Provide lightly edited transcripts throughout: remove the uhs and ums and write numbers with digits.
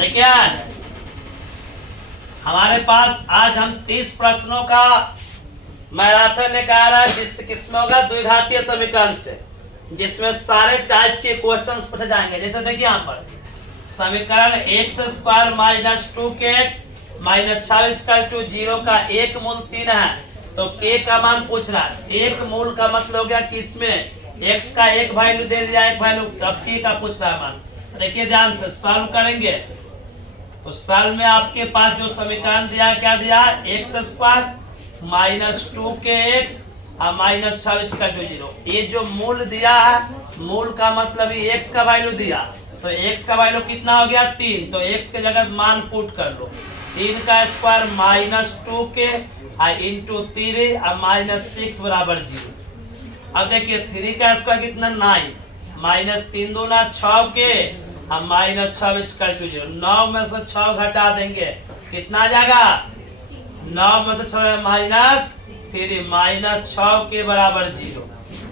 देखिए हमारे पास आज हम 30 प्रश्नों का मैराथन लेकर आ रहा है, जिस किस्म होगा द्विघातीय समीकरण से, जिसमें सारे टाइप के क्वेश्चंस पूछे जाएंगे। जैसे देखिए यहाँ पर समीकरण x square minus 2x minus 26 का एक मूल 3 है, तो k का मान पूछ रहा है। एक मूल का मतलब हो गया कि इसमें x का एक वैल्यू दे दिया, एक वैल्यू, अब k का पूछ रहा है मान। देखिए ध्यान से सॉल्व करेंगे तो सॉल्व में आपके पास जो समीकरण दिया, क्या दिया, एक्स स्क्वायर माइनस 2kx और माइनस 26 ये जो मूल दिया है, मूल का मतलब ये x का वैल्यू दिया, तो x का वैल्यू कितना हो गया 3, तो x के जगह मान पुट कर लो। 3 का स्क्वायर माइनस 2k इंटू 3 और माइनस 6 बराबर 0। अब देखिए 3 का स्क्वायर कितना 9 माइनस 3 दूना 6k और माइनस 26 9 में से 6 घटा देंगे, कितना आ जाएगा 9 में से 6 माइनस 3 माइनस 6 के बराबर 0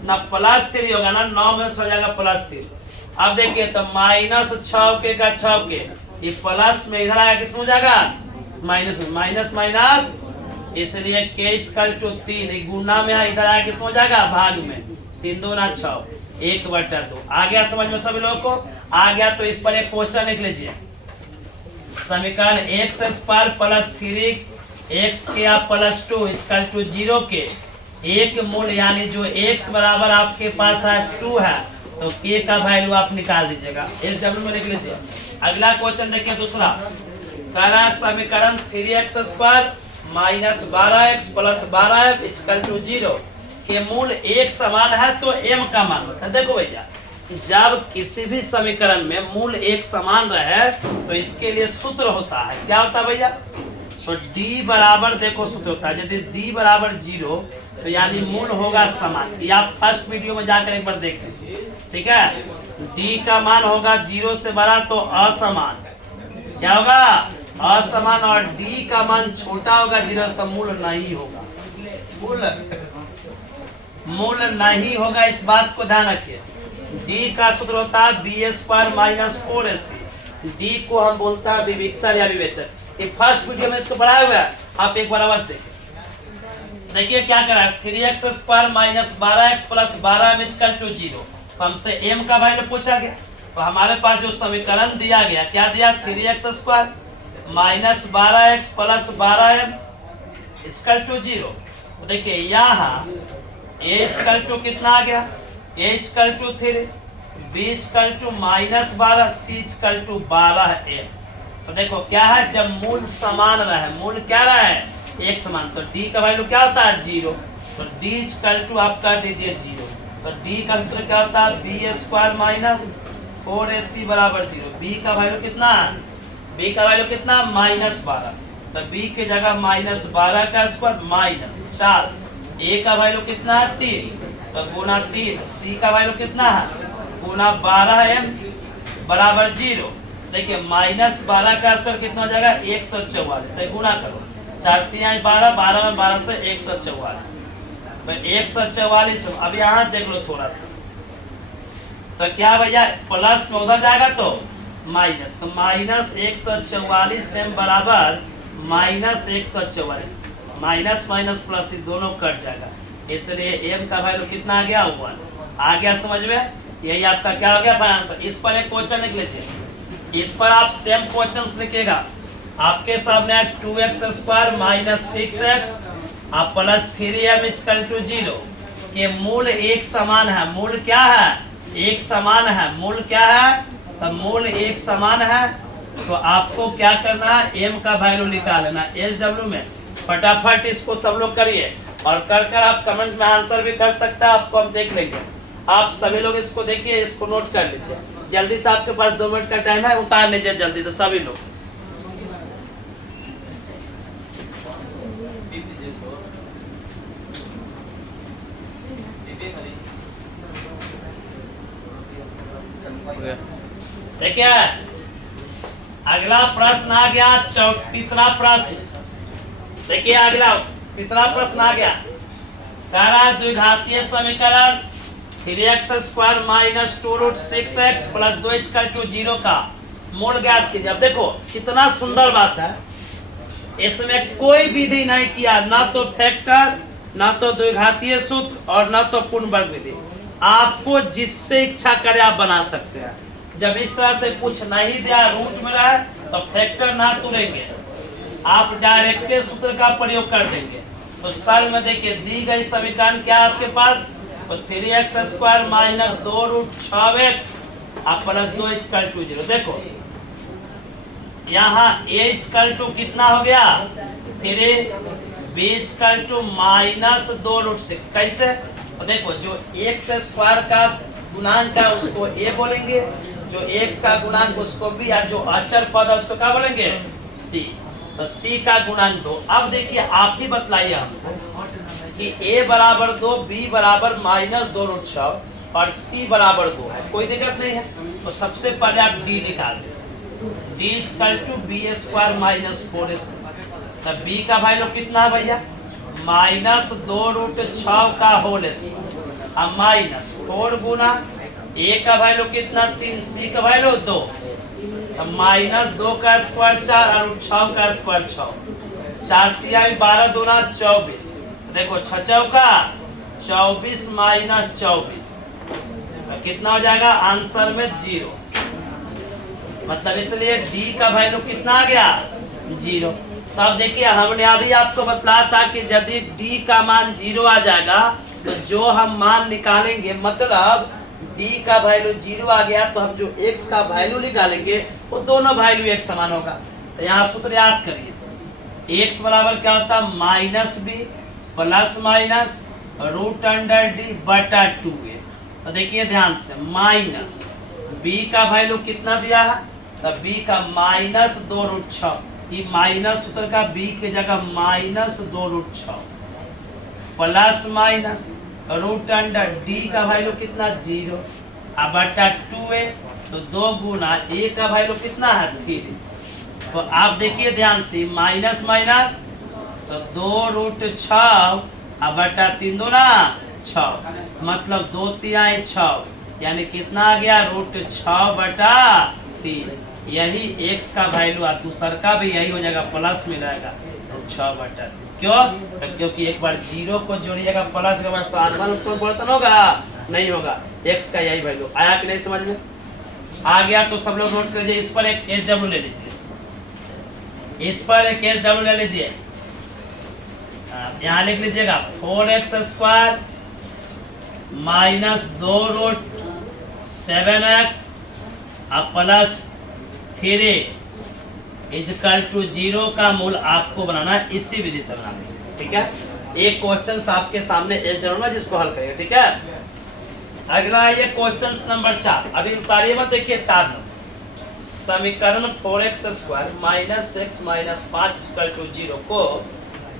ना प्लस 3 होगा ना, 9 में से 6 जाएगा प्लस 3। अब देखिए तो माइनस 6 के का 6 के ये प्लस में इधर आएगा, किस में जाएगा माइनस में, माइनस माइनस, इसलिए के इक्वल टू 3 गुना में है, इधर आएगा किस में जाएगा भाग में, 3 दूना 6 1/2। आ गया समझ में सभी लोगों को? आ गया तो इस पर एक क्वेश्चन लिख लीजिए। समीकरण एक्स स्क्वायर प्लस 3x के प्लस 2 इक्वल टू 0 के एक मूल, यानी जो x बराबर आपके पास है 2 है, तो k का वैल्यू आप निकाल दीजिएगा, SW में लिख लीजिए। अगला क्वेश्चन देखिए दूसरा, कह रहा है समीकरण 3x square minus 12x plus 12 equal to 0 के मूल एक समान है तो m का मान होता है। देखो भैया जब किसी भी समीकरण में मूल एक समान रहे तो इसके लिए सूत्र होता है, क्या होता है भैया, तो d बराबर, देखो सूत्र होता है, यदि d बराबर 0 तो यानी मूल होगा समान। ये आप फर्स्ट वीडियो में जाकर एक बार देख लीजिए, ठीक है। d का मान होगा 0 से बड़ा तो असमान, क्या होगा असमान, और d का मान छोटा होगा 0 तो मूल नहीं होगा, मूल नहीं होगा, इस बात को ध्यान रखिए। d का सूत्र होता है B square minus 4ac। d को हम बोलता है विविक्तर या विवेचक। ये फर्स्ट वीडियो में इसको बढ़ाया हुआ है, आप एक बार आवाज देखिए। देखिए क्या करा है, 3x square minus 12x plus 12 equal to 0, तो हमसे m का वैल्यू पूछा गया। तो हमारे पास जो समीकरण दिया गया, क्या दिया, 3x square minus 12x plus 12m equal to 0। तो देखिए यहाँ a इक्वल टू कितना आ गया, a equal to 3, b equal to minus 12, c equal to 12m। तो देखो क्या है, जब मूल समान रहे, मूल क्या रहे एक समान, तो d का वैल्यू क्या होता है 0, तो d इक्वल टू आप कर दीजिए 0। तो d का सूत्र क्या होता है b स्क्वायर माइनस 4ac बराबर 0। b का वैल्यू कितना, b का वैल्यू कितना माइनस 12, तो b के जगह माइनस 12 का स्क्वायर माइनस 4, a का वैल्यू कितना है 3, तो गुना 3, c का वैल्यू कितना है गुना 12m बराबर 0। देखिए माइनस 12 का स्क्वायर कितना हो जाएगा 144 से गुना करो, 4 3 12, 12 में 12 से 144, तो 144। अब यहाँ देख लो थोड़ा सा, तो क्या भैया प्लस में उधर जाएगा तो माइनस, तो माइनस 144 m बराबर माइनस 144, माइनस माइनस प्लस दोनों कट जाएगा, इसलिए m का वैल्यू कितना आ गया 1। आ गया समझ में? यही आपका क्या हो गया आंसर। इस पर एक क्वेश्चन लिख लीजिए, इस पर आप सेम क्वेश्चन लिखिएगा। आपके सामने 2x स्क्वायर माइनस 6x आप प्लस 3m इक्वल टू 0 के मूल एक समान है, मूल क्या है एक समान है, मूल क्या है, तो मूल एक समान है, तो आपको क्या करना है m का वैल्यू निकालना SW में। फटाफट इसको सब लोग करिए, और कर आप कमेंट में आंसर भी कर सकते हैं, आपको हम देख लेंगे। आप सभी लोग इसको देखिए, इसको नोट कर लीजिए जल्दी से, आपके पास 2 मिनट का टाइम है, उतार लीजिए जल्दी से सभी लोग। देखिए अगला प्रश्न आ गया, तीसरा प्रश्न। देखिए अगला तीसरा प्रश्न आ गया, कह रहा है द्विघातीय समीकरण 3x square minus 2 root 6x plus 2 equal to 0 का मूल ज्ञात कीजिए। अब देखो कितना सुंदर बात है, इसमें कोई विधि नहीं किया, ना तो फैक्टर, ना तो द्विघातीय सूत्र और ना तो पूर्ण वर्ग विधि। आपको जिससे इच्छा करे आप बना सकते हैं। जब इस तरह से कुछ नहीं दिया, रूट में रहा तो फैक्टर ना तुरेंगे, आप डायरेक्ट सूत्र का प्रयोग कर देंगे। तो सरल में देखिए दी गई समीकरण क्या आपके पास, तो 3x² माइनस 2 रूट 6x आप प्लस 2 इक्वल टू 0। देखो यहाँ a इक्वल टू कितना हो गया 3, b equal to minus 2 root 6। कैसे, तो देखो जो x² का गुणांक है उसको a बोलेंगे, जो x का गुणांक उसको b, या जो अचर पद है उसको क्या बोलेंगे c। तो c का गुणांक 2। अब देखिए आप ही बतलाइए हमको कि a बराबर 2, b बराबर माइनस 2 रूट 6 और c बराबर 2 है, कोई दिक्कत नहीं है। तो सबसे पहले आप d निकाल दीजिए, d equal to b² minus 4ac। तब b का वैल्यू कितना है भैया, माइनस 2 रूट 6 का होल स्क्वायर, अब माइनस 4 गुना a का वैल्यू कितना 3, c का वैल्यू 2, अब माइनस 2 का स्क्वायर 4 और रूट 6 का स्क्वायर 6, 4 तिहाई 12 दूना 24। देखो 6 चौका 24 माइनस 24 कितना हो जाएगा, आंसर में 0। मतलब इसलिए d का वैल्यू कितना आ गया 0। तो अब देखिए हमने अभी आपको बतलाया था कि यदि d का मान 0 आ जाएगा तो जो हम मान निकालेंगे, मतलब d का वैल्यू 0 आ गया तो हम जो x का वैल्यू निकालेंगे वो दोनों वैल्यू एक समान होगा। तो यहाँ सूत्र याद करिए, x बराबर क्या होता है minus b plus minus root under d बटा 2a। तो देखिए ध्यान से माइनस b का वैल्यू कितना दिया है, तो b का माइनस 2 रूट 6, ये माइनस सूत्र का b की जगह minus 2 root 6 plus minus root under d का वैल्यू कितना 0 अब बटा 2a। तो 2 गुना a का वैल्यू कितना है 3। तो आप देखिए ध्यान से माइनस माइनस तो 2 रूट 6 अब बटा 3 दूना 6, मतलब 2 तिहाई 6, यानी कितना आ गया रूट 6 बटा 3। यही x का वैल्यू और दूसर का भी यही हो जाएगा, प्लस में रहेगा रूट 6 बटा 3। क्यों, तो क्योंकि एक बार 0 को जोड़िएगा प्लस के बाद तो आसान परिवर्तन होगा नहीं होगा। x का यही वैल्यू आया कि नहीं समझ में आ गया, तो सब लोग नोट कर लीजिए। इस पर एक SW ले लीजिए, इस पर एक SW ले लीजिए, यहाँ लिख लीजिएगा 4x² माइनस 2 रूट 7x अब प्लस 3 इजकल टू 0 का मूल आपको बनाना है, इसी विधि से बनाना है। ठीक है, एक क्वेश्चन आपके सामने SW जिसको हल करेगा। ठीक है, अगला ये क्वेश्चन नंबर 4। अभी उतारिए मत, देखिए 4 नंबर समीकरण 4x² minus x minus 5 equal to 0 को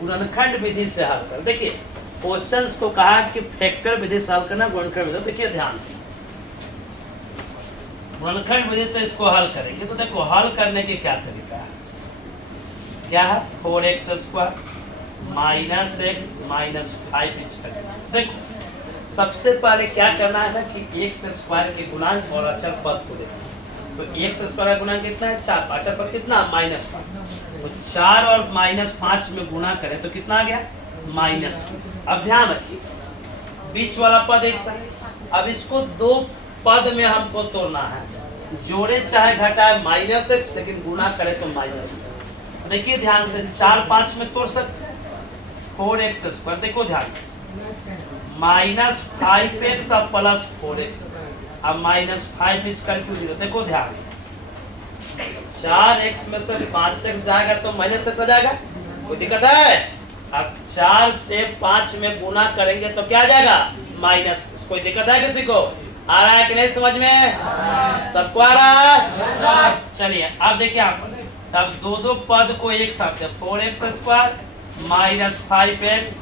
गुणनखंड विधि से हल कर। देखिए क्वेश्चंस को कहा कि फैक्टर विधि से हल करना, गुणनखंड विधि। देखिए ध्यान से गुणनखंड विधि से इसको हल करेंगे तो देखो हल करने के क्या तरीका है, क्या है 4x² माइनस x माइनस 5 देखो सबसे पहले क्या करना है ना कि x² के गुणांक और अचर पद को देखना। तो x² का गुणांक कितना है 4, अचर पद कितना -5, तो 4 और -5 में गुणा करें तो कितना आ गया -20। अब ध्यान रखिए बीच वाला पद एक साथ, अब इसको 2 पद में हमको तोड़ना है, जोड़े चाहे घटाए -x लेकिन गुणा करे तो -20। तो देखिए ध्यान से 4 5 में तोड़ सकते हैं 4x²। देखो ध्यान से -5x और प्लस 4x अब -5 इक्वल टू 0। देखो ध्यान से 4x में से 5x जाएगा तो -x आ जाएगा, कोई दिक्कत है। अब 4 से 5 में गुना करेंगे तो क्या आ जाएगा माइनस। कोई दिक्कत है किसी को, आ रहा है कि नहीं समझ में, सबको आ रहा है। चलिए अब देखिए आप अब 2 पद को एक साथ 4x² माइनस 5x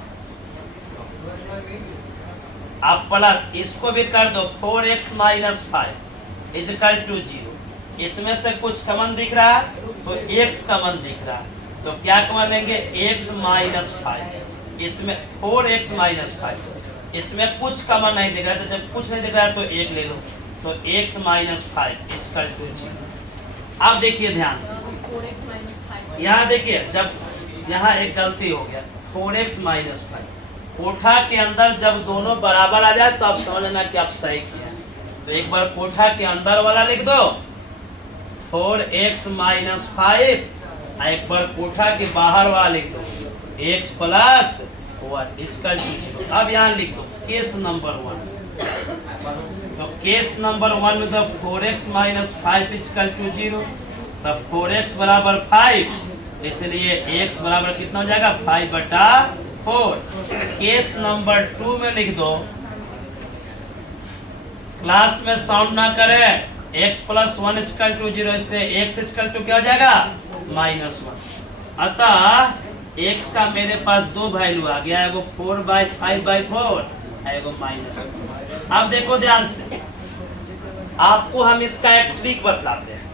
अब प्लस इसको भी कर दो 4x माइनस 5 इजकल टू 0। इसमें से कुछ कॉमन दिख रहा है तो x कॉमन दिख रहा है, तो क्या कॉमन लेंगे x माइनस 5, इसमें 4x माइनस 5, इसमें कुछ कॉमन नहीं दिख रहा है, तो जब कुछ नहीं दिख रहा है तो 1 ले लो, तो x माइनस 5 इजकल टू 0। अब देखिए ध्यान से, यहाँ देखिए, जब यहाँ एक गलती हो गया 4x माइनस 5, कोठा के अंदर जब दोनों बराबर आ जाए तो आप समझ लेना कि आप सही किया है। तो एक बार कोठा के अंदर वाला लिख दो 4x माइनस 5, एक बार कोठा के बाहर वाला लिख दो x प्लस 1 इसका। अब यहाँ लिख दो केस नंबर 1, तो केस नंबर 1 में तो 4x माइनस 5 इक्वल टू 0, तब 4x बराबर 5, इसलिए x बराबर कितना हो जाएगा 5/4। केस नंबर 2 में लिख दो, क्लास में साउंड ना करे, x प्लस 1 इक्वल टू 0, इसलिए x इक्वल टू क्या हो जाएगा -1। अतः x का मेरे पास दो वैल्यू आ गया, एगो 4/5/4, एगो -1। अब देखो ध्यान से, आपको हम इसका एक ट्रिक बतलाते हैं।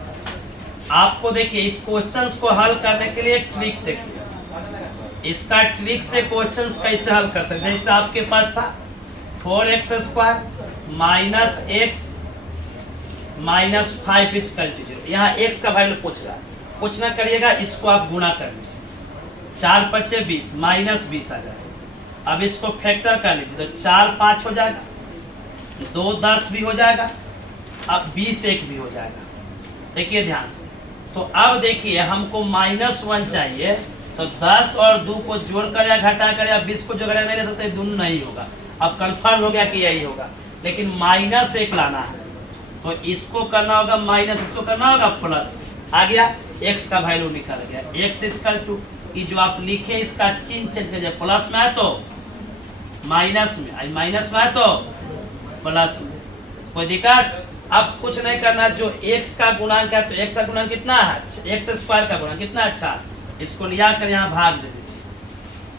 आपको देखिए इस क्वेश्चंस को हल करने के लिए एक ट्रिक देखिए, इसका ट्रिक से क्वेश्चंस कैसे हल कर सकते हैं। जैसे आपके पास था 4x² minus x minus 5 equal to 0, यहाँ x का वैल्यू पूछ रहा है, कुछ ना करिएगा, इसको आप गुणा कर लीजिए, 4 5 20 माइनस 20 आ जाएगा। अब इसको फैक्टर कर लीजिए, तो 4 5 हो जाएगा, 2 10 भी हो जाएगा, अब 20 1 भी हो जाएगा। देखिए ध्यान से, तो अब देखिए हमको -1 चाहिए, तो 10 और 2 को जोड़ कर या घटा कर या 20 को जोड़ कर नहीं ले सकते, दोनों नहीं होगा। अब कंफर्म हो गया कि यही होगा, लेकिन -1 लाना है, तो इसको करना होगा माइनस, इसको करना होगा प्लस, आ गया x का वैल्यू निकल गया। x इक्वल टू, ये जो आप लिखे इसका चिन्ह चेंज कर, प्लस में है तो माइनस में, माइनस में है तो प्लस में, कोई दिक्कत। अब कुछ नहीं करना, जो x का गुणांक है तो x का गुणांक कितना है, x² का गुणांक कितना है 4, इसको लिया कर यहाँ भाग दे दीजिए,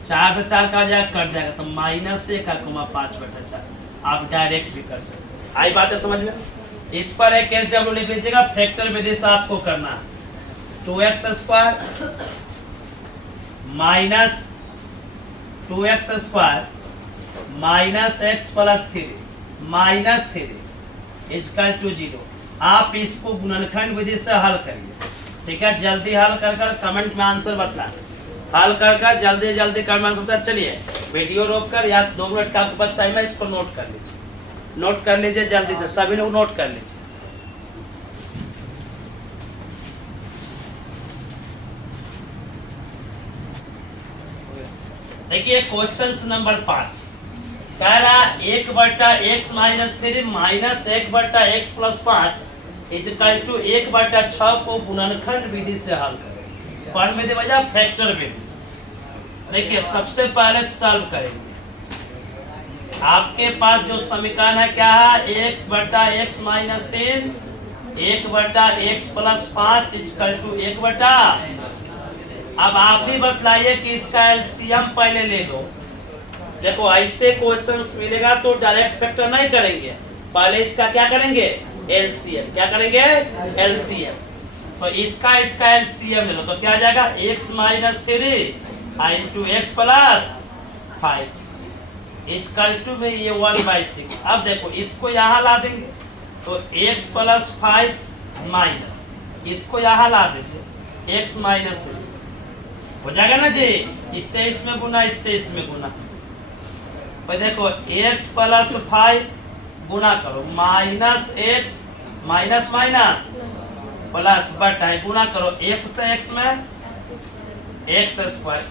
4 से 4 का आ जाएगा, कट जाएगा, तो -1/5/4 आप डायरेक्ट भी कर सकते। आई बात है समझ में। इस पर एक SW लिख लीजिएगा, फैक्टर विधि से आपको करना है, 2x² minus 2x² minus x plus 3 equal to 0। आप इसको गुणनखंड विधि से हल करिए, ठीक है। जल्दी हल कर कमेंट में आंसर बतला, हल कर जल्दी कमेंट आंसर। चलिए वीडियो रोक कर, या 2 मिनट का आपके पास टाइम है, इसको नोट कर लीजिए, नोट कर लीजिए जल्दी से, सभी लोग नोट कर लीजिए। देखिए क्वेश्चन नंबर 5 कह रहा 1/x minus 3 minus 1/x plus 5 equal to 1/6 को गुणनखंड विधि से हल करें। कौन विधि भैया, फैक्टर विधि। देखिए सबसे पहले सॉल्व करेंगे, आपके पास जो समीकरण है क्या है, 1/x minus 3 1/x plus 5 equal to 1/। अब आप भी बतलाइए कि इसका एलसीएम पहले ले लो। देखो ऐसे क्वेश्चंस मिलेगा तो डायरेक्ट फैक्टर नहीं करेंगे, पहले इसका क्या करेंगे, एलसीएम। क्या करेंगे, एलसीएम। तो इसका एलसीएम ले लो, तो क्या आ जाएगा, x minus 3 into x plus 5 equal to में ये 1/6। अब देखो इसको यहाँ ला देंगे, तो x प्लस 5 माइनस, इसको यहाँ ला दीजिए x माइनस 3 हो जाएगा ना जी, इससे इसमें गुना, इससे इसमें गुना। तो देखो x प्लस 5 गुना करो, minus x minus minus plus बटा गुना करो, x से x में x²,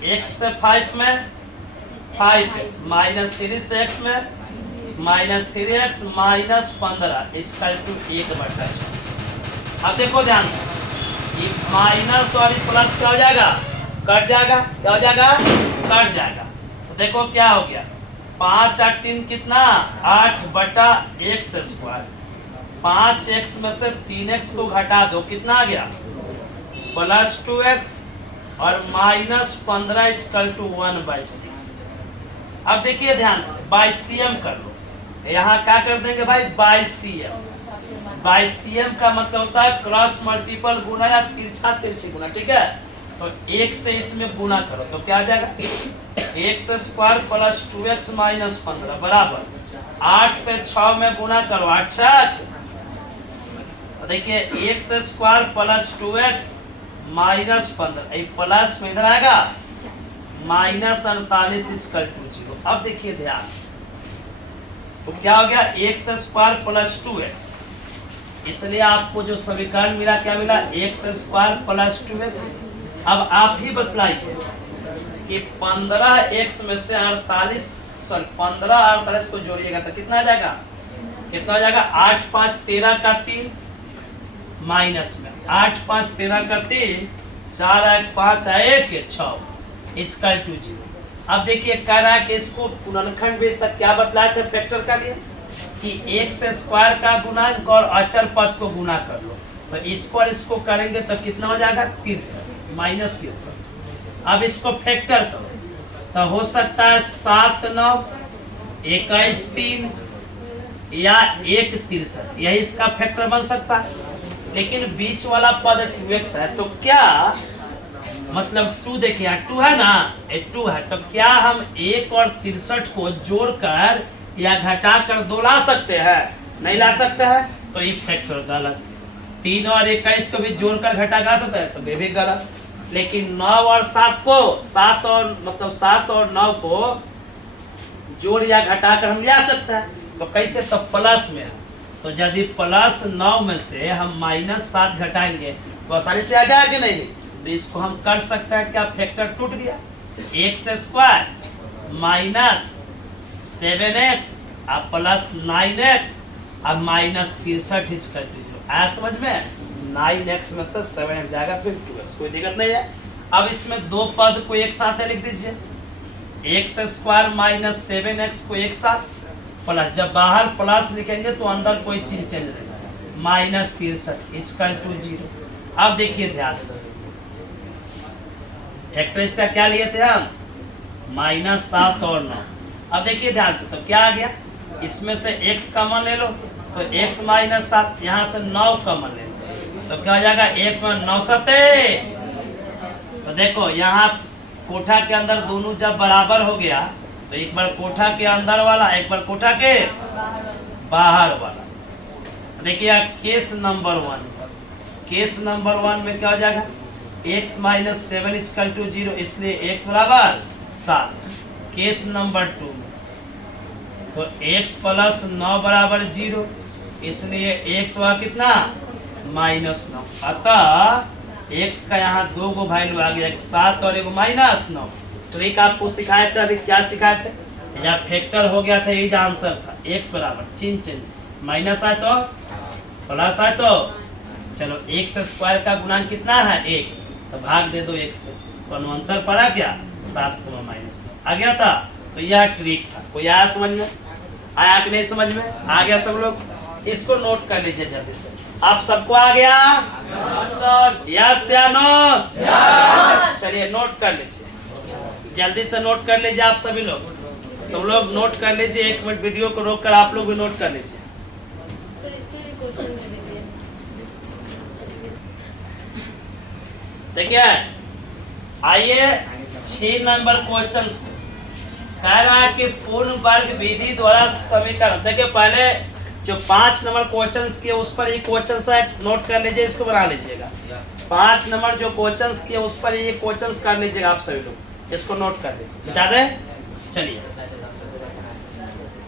x से 5 में 5x, माइनस 3 से x में minus 3x minus 15 equal to 1/6। अब देखो ध्यान से, ये माइनस और प्लस क्या हो जाएगा, कट जाएगा, क्या हो जाएगा, कट जाएगा। तो देखो क्या हो गया, 5 8 3 कितना, 8/x², 5x में से 3x को घटा दो, कितना आ गया, प्लस 2x और माइनस 15 इक्वल टू 1/6। अब देखिए ध्यान से, बाय सीएम कर लो, यहाँ क्या कर देंगे भाई, बाय सीएम। बाय सीएम का मतलब होता है क्रॉस मल्टीपल गुना या तिरछा तिरछी गुना, ठीक है। तो 1 से इसमें गुना करो, तो क्या आ जाएगा, x² प्लस 2x माइनस 15 बराबर 8 से 6 में गुना करो, 8 6 तो देखिए x square plus 2x minus 15, plus में इधर आएगा माइनस 48 इक्वल टू 0। अब देखिए ध्यान से, तो क्या हो गया एक्स स्क्वायर प्लस 2x, इसलिए आपको जो समीकरण मिला क्या मिला, एक्स स्क्वायर प्लस 2x। अब आप ही बतलाइए कि 15x में से 15 और 48 को जोड़िएगा तो कितना आ जाएगा, कितना हो जाएगा 8 5 13 का 3 माइनस में 8 5 13 का 3 4 1 5 1 6 इक्वल टू 0। अब देखिए कह रहा है कि इसको गुणनखंड बेस तक क्या बतलाए थे फैक्टर का लिए कि एक्स स्क्वायर का गुणांक और अचर पद को गुणा कर लो, तो इसको और इसको करेंगे तो कितना हो जाएगा 63 माइनस 63। अब इसको फैक्टर करो तो हो सकता है 7 9 21 3 या 1 63, यही इसका फैक्टर बन सकता है। लेकिन बीच वाला पद 2x है तो क्या मतलब 2, देखिए 2 है ना, 2 है तो क्या हम 1 और 63 को जोड़कर या घटाकर 2 ला सकते हैं, नहीं ला सकते हैं, तो ये फैक्टर गलत। 3 और 21 को भी जोड़कर घटा कर सकते हैं तो ये भी गलत। लेकिन 9 और 7 को 7 और 9 को जोड़ या घटाकर हम ले आ सकते हैं, तो कैसे, तो प्लस में है, तो यदि प्लस 9 में से हम माइनस 7 घटाएंगे तो आसानी से आ जाएगा नहीं, तो इसको हम कर सकते हैं क्या, फैक्टर टूट गया, एक्स स्क्वायर माइनस 7x और प्लस 9x और माइनस 63 कर दीजिए। आया समझ में, 9x में से 7x जाएगा फिर 2x, कोई दिक्कत नहीं है। अब इसमें दो पद को एक साथ लिख दीजिए, एक्स स्क्वायर माइनस 7x को एक साथ प्लस, जब बाहर प्लस लिखेंगे तो अंदर कोई चीज चेंज नहीं, माइनस 63 इक्वल टू 0। अब देखिए ध्यान से, फैक्टर इसका क्या लिए थे हम, माइनस 7 और 9। अब देखिए ध्यान से, तो क्या आ गया, इसमें से x कॉमन ले लो तो x माइनस 7, यहाँ से 9 कॉमन ले लो तो क्या हो जाएगा, x में 9 7। तो देखो यहाँ कोठा के अंदर दोनों जब बराबर हो गया तो एक बार कोठा के अंदर वाला एक बार कोठा के बाहर वाला। देखिए केस नंबर 1 में क्या हो जाएगा, x माइनस 7 इक्वल टू 0, इसलिए x बराबर 7। केस नंबर 2 में तो x प्लस 9 बराबर 0, इसलिए x हुआ कितना, माइनस 9। अतः x का यहाँ 2 गो वैल्यू आ गया, 7 और 1 माइनस 9। ट्रिक आपको सिखाए थे, अभी क्या सिखाए थे, जब फैक्टर हो गया था यही जो आंसर था, x बराबर चिन्ह माइनस आए तो प्लस आए तो चलो एक्स स्क्वायर का गुणांक कितना है 1, तो भाग दे दो 1 से, तो अंतर पड़ा क्या 7 माइनस 9 आ गया था। तो यह ट्रिक था, कोई आया समझ में, आया कि नहीं समझ में, आ गया सब लोग, इसको नोट कर लीजिए जल्दी से। आप सबको आ गया, यस या नो, चलिए नोट कर लीजिए, जल्दी से नोट कर लीजिए आप सभी लोग, सब लोग नोट कर लीजिए, 1 मिनट वीडियो को रोक कर आप लोग भी नोट कर लीजिए। देखिए आइए 6 नंबर क्वेश्चन कह रहा है कि पूर्ण वर्ग विधि द्वारा समीकरण। देखिए पहले जो 5 नंबर क्वेश्चंस किए उस पर ये क्वेश्चंस है, नोट कर लीजिए, इसको बना लीजिएगा। 5 नंबर जो क्वेश्चंस किए उस पर ये क्वेश्चंस कर लीजिएगा आप सभी लोग, इसको नोट कर लीजिए, बता दें। चलिए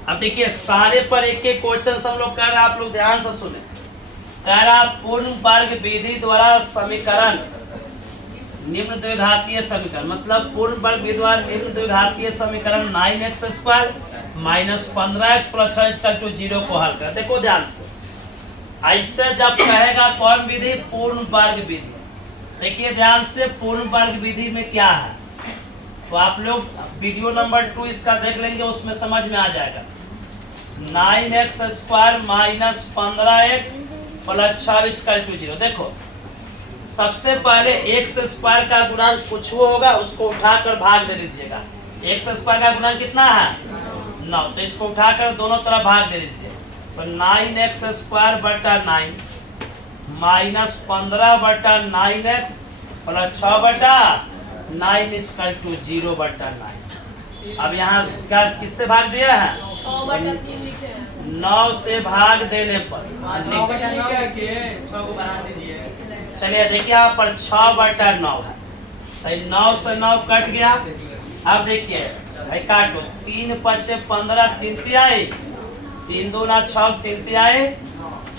अब देखिए सारे पर एक एक क्वेश्चन हम लोग कर रहे हैं, आप लोग ध्यान से सुने। कह रहा पूर्ण वर्ग विधि द्वारा समीकरण निम्न द्विघातीय समीकरण, मतलब पूर्ण वर्ग विधि द्वारा निम्न द्विघातीय समीकरण 9x square minus 15x plus 6 equal to 0 को हल कर। देखो ध्यान से, ऐसे जब कहेगा कौन विधि, पूर्ण वर्ग विधि। देखिए ध्यान से, पूर्ण वर्ग विधि में क्या है, तो आप लोग वीडियो नंबर 2 इसका देख लेंगे, उसमें समझ में आ जाएगा। 9x square minus 15x plus 6 equal to 0। देखो सबसे पहले x स्क्वायर का गुणांक कुछ वो होगा, उसको उठाकर भाग दे दीजिएगा। x स्क्वायर का गुणांक कितना है 9, तो इसको उठाकर दोनों तरफ भाग दे दीजिए, तो 9x स्क्वायर बटा 9 माइनस 15 बटा 9x प्लस 6 बटा 9 इक्वल टू 0 बटा 9। अब यहाँ क्या किससे भाग दिया है, 6/3 लिखे हैं। 9 से भाग देने पर 6 चलिए देखिए यहाँ पर 6/9 है, तो 9 से 9 कट गया। अब देखिए भाई काटो, 3 पचे 15, 3 तिहाई, 3 दूना 6, 3 तिहाई।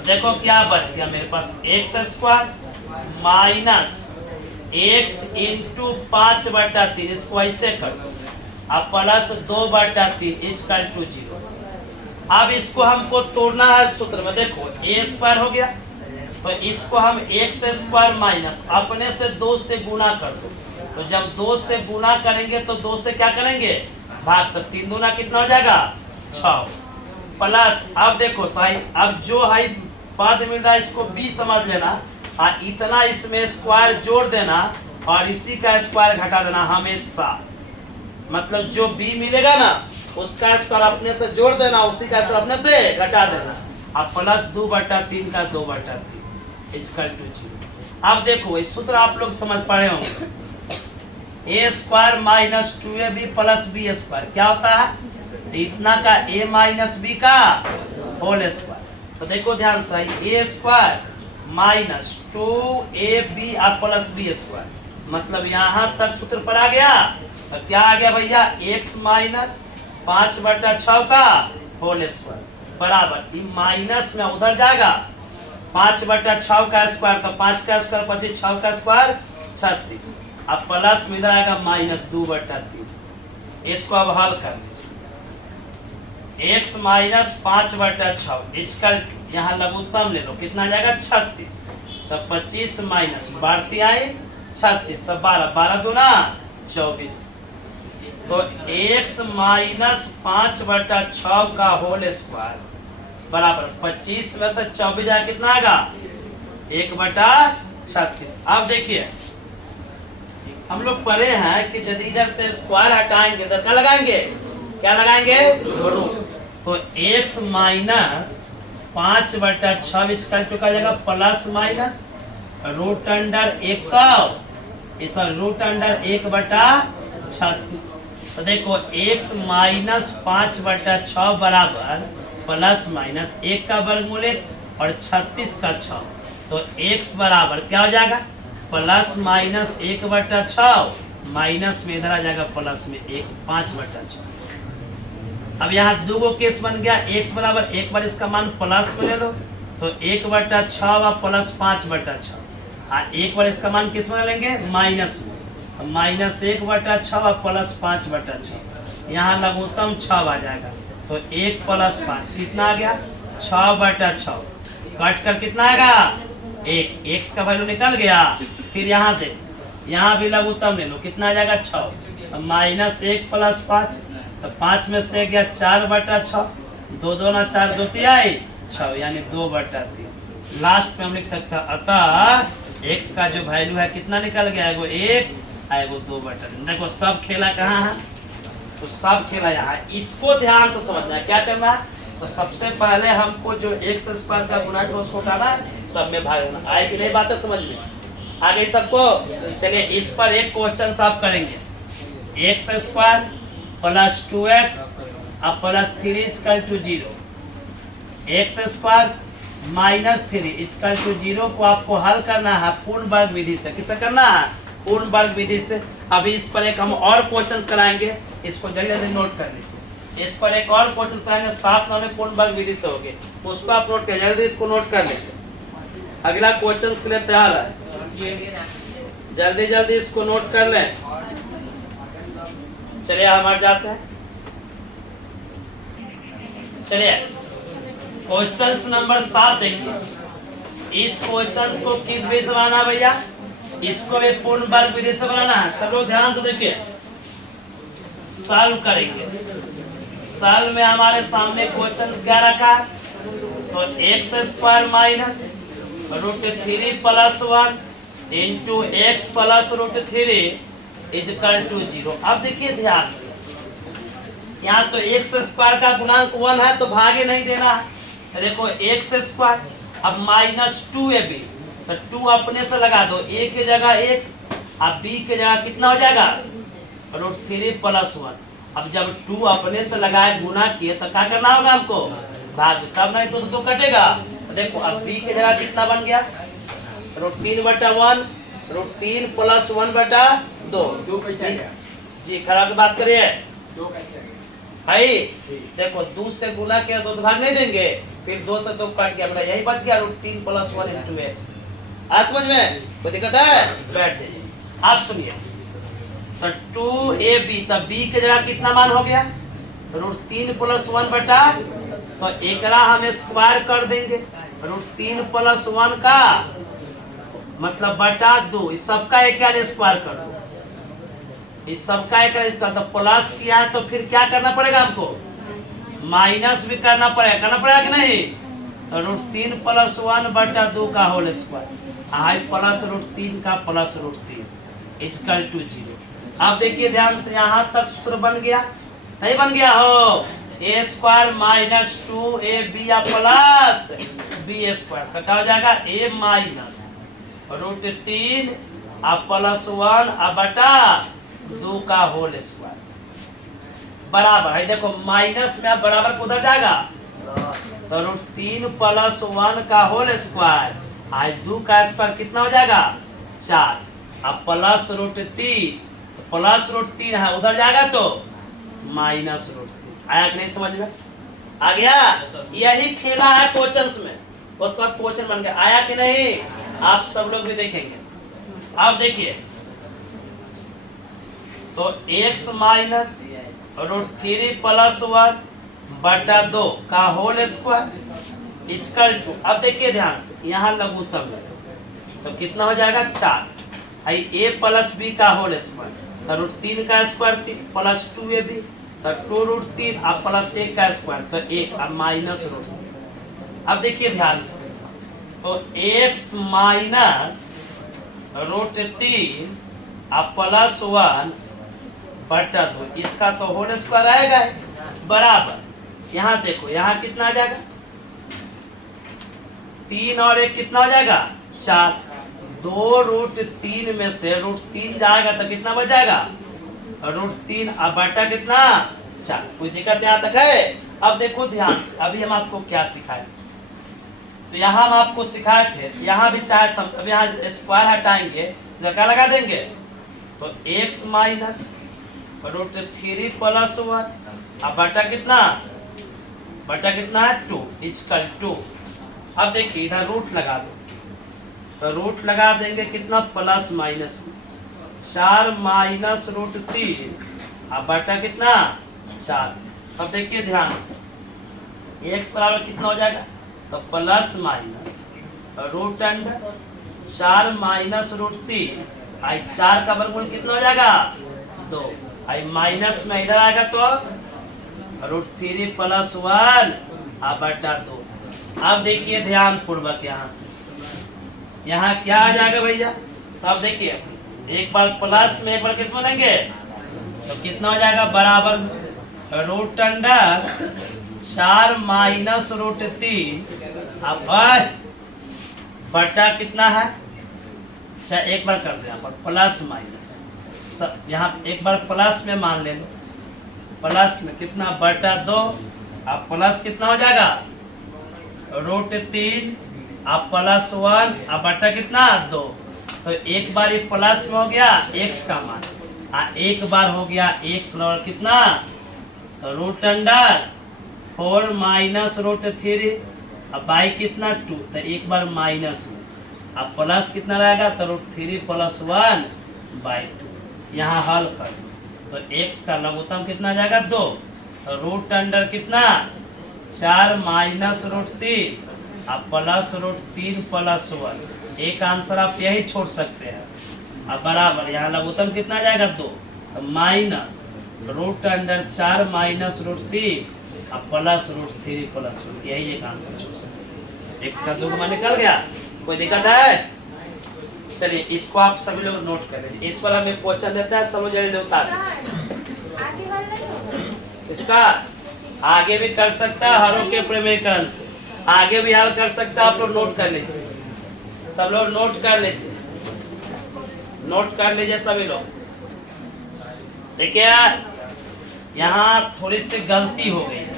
देखो क्या बच गया मेरे पास, x square minus x into 5/3, इसको ऐसे कर दो, अब प्लस 2/3 इक्वल टू 0। अब इसको हमको तोड़ना है सूत्र में, देखो ए स्क्वायर हो गया, तो इसको हम एक्स स्क्वायर माइनस अपने से 2 से गुना कर दो, तो जब 2 से गुना करेंगे तो 2 से क्या करेंगे भाग, तो 3 दूना कितना हो जाएगा 6, प्लस अब देखो तो अब जो है पद मिल रहा है इसको b समझ लेना, और इतना इसमें स्क्वायर जोड़ देना और इसी का स्क्वायर घटा देना हमेशा, मतलब जो b मिलेगा ना उसका स्क्वायर अपने से जोड़ देना, उसी का स्क्वायर अपने से घटा देना, अब प्लस 2/3 का 2/3 इक्वल टू 0। अब देखो इस सूत्र आप लोग समझ पा रहे होंगे, a square minus 2ab plus b square क्या होता है, इतना का a माइनस बी का होल स्क्वायर। तो देखो ध्यान से, a square minus 2ab plus b square, मतलब यहाँ तक सूत्र पर आ गया, तो क्या आ गया भैया, x माइनस 5/6 का होल स्क्वायर बराबर, माइनस में उधर जाएगा 5/6 का स्क्वायर, तो 5 का स्क्वायर 25, 6 का स्क्वायर 36, अब प्लस में इधर आएगा माइनस 2/3। इसको अब हल कर लीजिए, x माइनस 5/6 इक्वल टू, यहाँ लघुत्तम ले लो, कितना जाएगा 36, तो 25 माइनस 12 आए 36, तो 12, 12 दूना 24, तो x माइनस 5/6 का होल स्क्वायर बराबर 25 में से 24 जाए कितना आएगा 1/36। अब देखिए हम लोग पढ़े हैं कि यदि इधर से स्क्वायर हटाएंगे तो क्या लगाएंगे, क्या लगाएंगे रूट, तो x माइनस 5/6 इक्वल टू का जाएगा plus minus root under 100, root under 1/36। तो देखो x माइनस 5/6 बराबर प्लस माइनस 1 का वर्गमूल 1 और 36 का 6, तो x बराबर क्या हो जाएगा प्लस माइनस 1/6, माइनस में इधर आ जाएगा प्लस में 1, 5/6। अब यहाँ दो गो केस बन गया, x बराबर एक बार इसका मान प्लस में ले लो, तो 1/6 व प्लस 5/6, और एक बार इसका मान किस में लेंगे माइनस में, माइनस 1/6 व प्लस 5/6, यहाँ लघुत्तम 6 आ जाएगा, तो 1 प्लस 5 कितना आ गया 6/6, कट कर कितना आएगा 1, x का वैल्यू निकल गया। फिर यहाँ से यहाँ भी लघुत्तम ले लो, कितना आ जाएगा 6, माइनस 1 प्लस 5, तो 5 में से गया 4/6, 2 दूना 4, 2 तिहाई 6, यानी 2/3। लास्ट में हम लिख सकते हैं, अतः x का जो वैल्यू है कितना निकल गया, एगो 1 एगो 2/3। देखो सब खेला कहाँ है, तो सब खेला यहाँ है, इसको ध्यान से समझना है। क्या करना है, तो सबसे पहले हमको जो एक्स स्क्वायर का गुणा है उसको उठाना है, सब में भाग देना। आए कि नहीं बातें समझ में आ गई सबको। चलिए इस पर एक क्वेश्चन साफ करेंगे, एक्स स्क्वायर प्लस 2x और plus 3 equal to 0, x square minus 3 equal to 0 को आपको हल करना है पूर्ण वर्ग विधि से। किससे करना है, पूर्ण वर्ग विधि से। अभी इस पर एक हम और क्वेश्चन कराएंगे, इसको जल्दी जल्दी नोट कर लीजिए। इस पर एक और क्वेश्चन कराएंगे 7 नंबर में पूर्ण वर्ग विधि से होंगे, उसको आप नोट कर जल्दी, इसको नोट कर लीजिए। अगला क्वेश्चन के लिए तैयार है, जल्दी जल्दी इसको नोट कर लें। चलिए हमारे जाते हैं, चलिए क्वेश्चन नंबर 7 देखिए। इस क्वेश्चन को किस विधि से बनाना है भैया, इसको भी पूर्ण वर्ग विधि से बनाना है। सब लोग ध्यान से देखिए, सॉल्व करेंगे। सॉल्व में हमारे सामने क्वेश्चन क्या रखा है, तो x square minus √3 plus 1 into x plus √3 equal to 0। अब देखिए ध्यान से, यहाँ तो एक्स स्क्वायर का गुणांक 1 है तो भागे नहीं देना है। देखो एक्स स्क्वायर, अब माइनस 2ab, तो 2 अपने से लगा दो, a की जगह x, अब b की जगह कितना हो जाएगा √3 प्लस 1, अब जब 2 अपने से लगाए गुना किए तो क्या करना होगा हमको, भाग, तब नहीं तो 2 कटेगा। तो देखो अब b की जगह कितना बन गया, √3/1, √3 + 1/2। 2 कैसे आ गया? जी खराब की बात करिए 2 कैसे आ गया? भाई। जी। देखो 2 से गुना किया 2 से भाग नहीं देंगे, फिर 2 से 2 कट गया, मतलब यही बच गया √3 + 1 × x। आज समझ में कोई दिक्कत है, बैठ जाइए। आप सुनिए तो 2ab, तब b की जगह कितना मान हो गया, √3 + 1/, तो एकरा हम स्क्वायर कर देंगे, √3 + 1 का मतलब /2, इस सबका एक स्क्वायर कर दो, इस सबका एक तो प्लस किया है तो फिर क्या करना पड़ेगा हमको, माइनस भी करना पड़ेगा कि नहीं। तो √3 + 1/2 का होल स्क्वायर, आई प्लस √3 का प्लस √3 इक्वल टू 0। अब देखिए ध्यान से यहाँ तक सूत्र बन गया, नहीं बन गया हो, a² - 2ab प्लस b², तो क्या हो जाएगा a माइनस √3 + 1/2 का होल स्क्वायर बराबर है। देखो माइनस में बराबर उधर जाएगा, तो √3 + 1 का होल स्क्वायर, आज 2 का स्क्वायर कितना हो जाएगा 4, अब प्लस √3 है उधर जाएगा तो माइनस √3। आया कि नहीं समझ में, आ गया। यही खेला है क्वेश्चंस में, उसके बाद क्वेश्चन बन गया, आया कि नहीं, आप सब लोग भी देखेंगे। अब देखिए तो x माइनस √3 + 1/2 का होल स्क्वायर इक्वल टू, अब देखिए ध्यान से यहाँ लघुत्तम है तो कितना हो जाएगा 4, आई a + b का होल स्क्वायर, तो √3 का स्क्वायर प्लस 2ab, तो 2√3 अब प्लस 1 का स्क्वायर तो 1, अब माइनस √3। अब देखिए ध्यान से तो x माइनस √3 अब प्लस 1/2, इसका तो होल स्क्वायर आएगा बराबर। यहाँ देखो यहाँ कितना आ जाएगा, 3 और 1 कितना हो जाएगा 4, 2√3 में से √3 जाएगा तो कितना बच जाएगा √3 अब बटा कितना 4। कोई दिक्कत यहाँ तक है। अब देखो ध्यान से, अभी हम आपको क्या सिखाए, तो यहाँ हम आपको सिखाए थे, यहाँ भी चाहे तो अब यहाँ स्क्वायर हटाएंगे तो क्या लगा देंगे, तो x माइनस √3 + 1 अब बटा कितना है 2 इक्वल टू। अब देखिए इधर रूट लगा दो, तो रूट लगा देंगे कितना प्लस माइनस 4 माइनस √3 अब बटा कितना 4। अब देखिए ध्यान से x बराबर कितना हो जाएगा, तो प्लस माइनस √4 माइनस √3 आई 4 का वर्गमूल कितना हो जाएगा 2, आई माइनस में इधर आएगा तो √3 + 1 अब बटा 2। अब देखिए ध्यान पूर्वक यहाँ से यहाँ क्या आ जाएगा भैया, तो अब देखिए एक बार प्लस में एक बार किस में लेंगे तो कितना हो जाएगा बराबर में √4 माइनस √3 अब बटा कितना है, अच्छा एक बार कर दे यहाँ पर प्लस माइनस, यहाँ एक बार प्लस में मान ले लो, प्लस में कितना /2 अब प्लस कितना हो जाएगा √3 अब प्लस 1 अब बटा कितना 2, तो एक बार ये प्लस में हो गया x का मान, एक बार हो गया x और कितना √4 माइनस √3 अब बाई कितना 2, तो एक बार माइनस में अब प्लस कितना रहेगा तो √3 + 1/2। यहाँ हल कर तो x का लघुत्तम कितना आ जाएगा 2, तो √अंडर कितना 4 माइनस √3 अब प्लस √3 + 1, एक आंसर आप यही छोड़ सकते हैं। अब बराबर यहाँ लघुत्तम कितना आ जाएगा 2, तो माइनस √4 माइनस √3 अब प्लस √3 + 1, यही एक आंसर छोड़ सकते हैं। x का 2 मान निकल गया, कोई दिक्कत है। चलिए इसको आप सभी लोग नोट कर लीजिए, इस पर हमें क्वेश्चन देता है समझ जल्दी उतार इसका आगे भी कर सकता है, हरों के प्रमेयकरण से आगे भी हल कर सकता है। आप लोग नोट कर लीजिए, सब लोग नोट कर लीजिए, नोट कर लीजिए सभी लोग। देखिए यहाँ थोड़ी सी गलती हो गई है।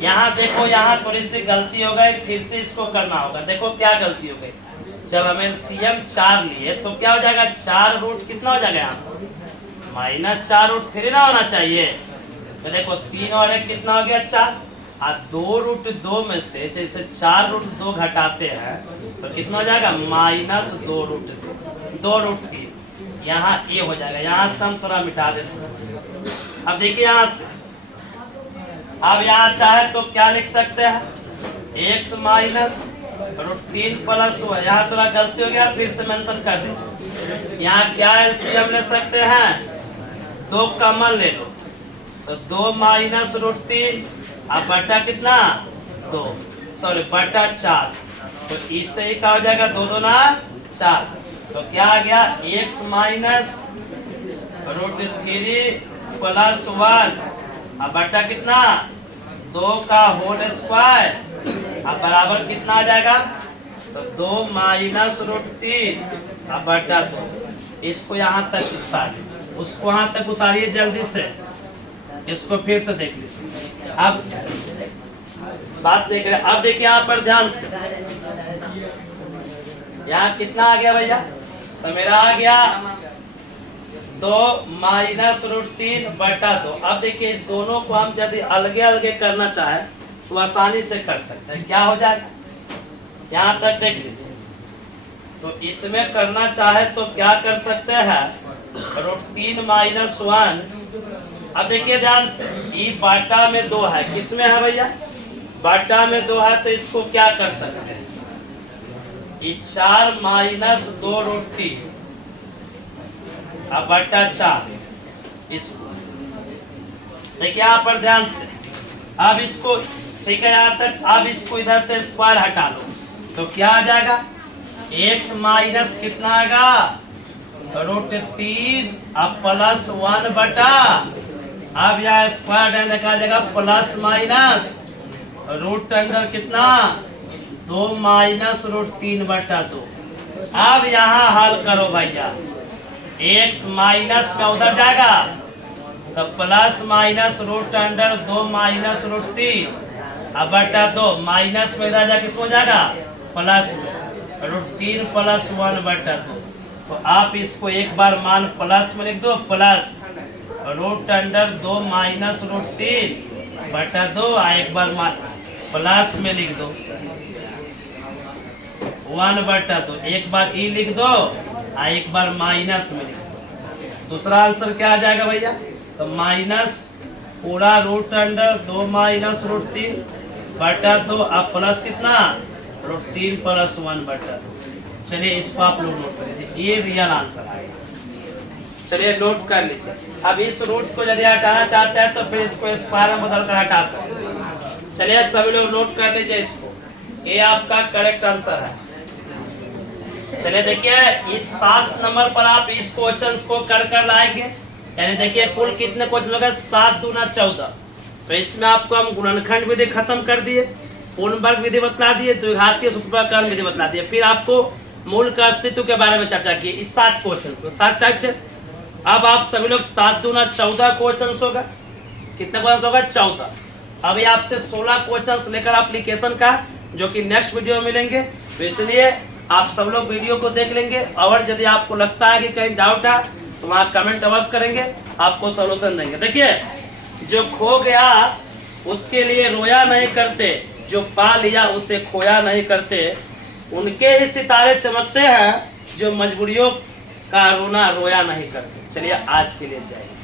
यहाँ देखो, यहाँ थोड़ी सी गलती हो गई, फिर से इसको करना होगा। देखो क्या गलती हो गई, जब हम एलसीएम 4 लिए तो क्या हो जाएगा, 4 रूट कितना हो जाएगा यहाँ पर, -4 रूट 3 ना होना चाहिए। तो देखो 3 और 1 कितना हो गया, 4, और 2 रूट 2 में से जैसे 4 रूट 2 घटाते हैं तो कितना हो जाएगा, -2 रूट 2 रूट 3। यहाँ ए हो जाएगा, यहाँ से हम थोड़ा मिटा देते हैं। अब देखिए यहाँ से, अब यहाँ चाहे तो क्या लिख सकते हैं, x -√3 + 1। यहाँ थोड़ा गलती हो गया, फिर से मेंशन कर दीजिए। यहाँ क्या एलसीएम ले सकते हैं, 2 कॉमन ले लो, तो 2 -√3 अब बटा कितना, 2, सॉरी बटा 4। तो इससे ही क्या हो जाएगा, 2 2 ना 4। तो क्या आ गया, x -√3 + 1 अब बटा कितना, 2 का होल स्क्वायर अब बराबर कितना आ जाएगा, तो 2 -√3 अब बटा 2। इसको यहाँ तक उतार लीजिए, उसको यहाँ तक उतारिए जल्दी से, इसको फिर से देख लीजिए। अब बात देख रहे, अब देखिए यहाँ पर ध्यान से, यहाँ कितना आ गया भैया, तो मेरा आ गया 2 -√3 बटा 2। अब देखिए इस दोनों को हम यदि अलगे अलगे करना चाहे तो आसानी से कर सकते हैं। क्या हो जाएगा, यहाँ तक देख लीजिए। तो इसमें करना चाहे तो क्या कर सकते हैं, √3 - 1। अब देखिए ध्यान से, ये बाटा में 2 है, किसमें है भैया, बाटा में 2 है, तो इसको क्या कर सकते हैं, ये 4 - 2 √3 अब बटा 4। इसको देखिए यहाँ पर ध्यान से, अब इसको ठीक है यहाँ तक। अब इसको इधर से स्क्वायर हटा लो तो क्या आ जाएगा, x माइनस कितना आएगा, √3 अब +1 बटा, अब यहाँ स्क्वायर लिखा जाएगा ± रूट अंडर कितना, 2 -√3 बटा 2। अब यहाँ हल करो भैया, x माइनस में उधर जाएगा तो ±√ अंडर 2 -√3 अब बटा 2, माइनस में इधर जाके किसमें जाएगा, प्लस में, √3 + 1 बटा 2। तो आप इसको एक बार मान प्लस में लिख दो, प्लस √ अंडर 2 -√3 बटा 2, एक बार मान प्लस में लिख दो 1 बटा 2, एक बार ई लिख दो, एक बार माइनस में लिख दो। दूसरा आंसर क्या आ जाएगा भैया, तो माइनस पूरा √ अंडर 2 -√3 बटा 2 अब प्लस कितना, √3 + 1 बटा 2। चलिए इसको आप लोग नोट कर लीजिए, ये रियल आंसर आएगा। चलिए नोट कर लीजिए। अब इस रूट को यदि हटाना चाहते हैं तो फिर इसको स्क्वायर में बदल कर हटा सकते हैं। चलिए सभी लोग नोट कर लीजिए इसको, ये आपका करेक्ट आंसर है। चलिए देखिए इस 7 नंबर पर आप इस क्वेश्चन को कर लाएंगे, यानी देखिए कुल कितने क्वेश्चन होगा, 7 दूना 14। तो इसमें आपको हम गुणनखंड विधि खत्म कर दिए, पूर्ण वर्ग विधि बतला दिए, द्विघातीय सूत्रकरण विधि बतला दिए, फिर आपको मूल का अस्तित्व के बारे में चर्चा की। इस 7 क्वेश्चन में 7 टाइप थे। अब आप सभी लोग 7 दूना 14 क्वेश्चन होगा, कितने क्वेश्चन होगा, 14। अभी आपसे 16 क्वेश्चन लेकर एप्लीकेशन का, जो कि नेक्स्ट वीडियो में मिलेंगे। तो इसलिए आप सब लोग वीडियो को देख लेंगे, और यदि आपको लगता है कि कहीं डाउट है तो वहाँ कमेंट अवश्य करेंगे, आपको सोल्यूशन देंगे। देखिए जो खो गया उसके लिए रोया नहीं करते, जो पा लिया उसे खोया नहीं करते, उनके ही सितारे चमकते हैं जो मजबूरियों का रोना रोया नहीं करते। चलिए आज के लिए जय हिंद।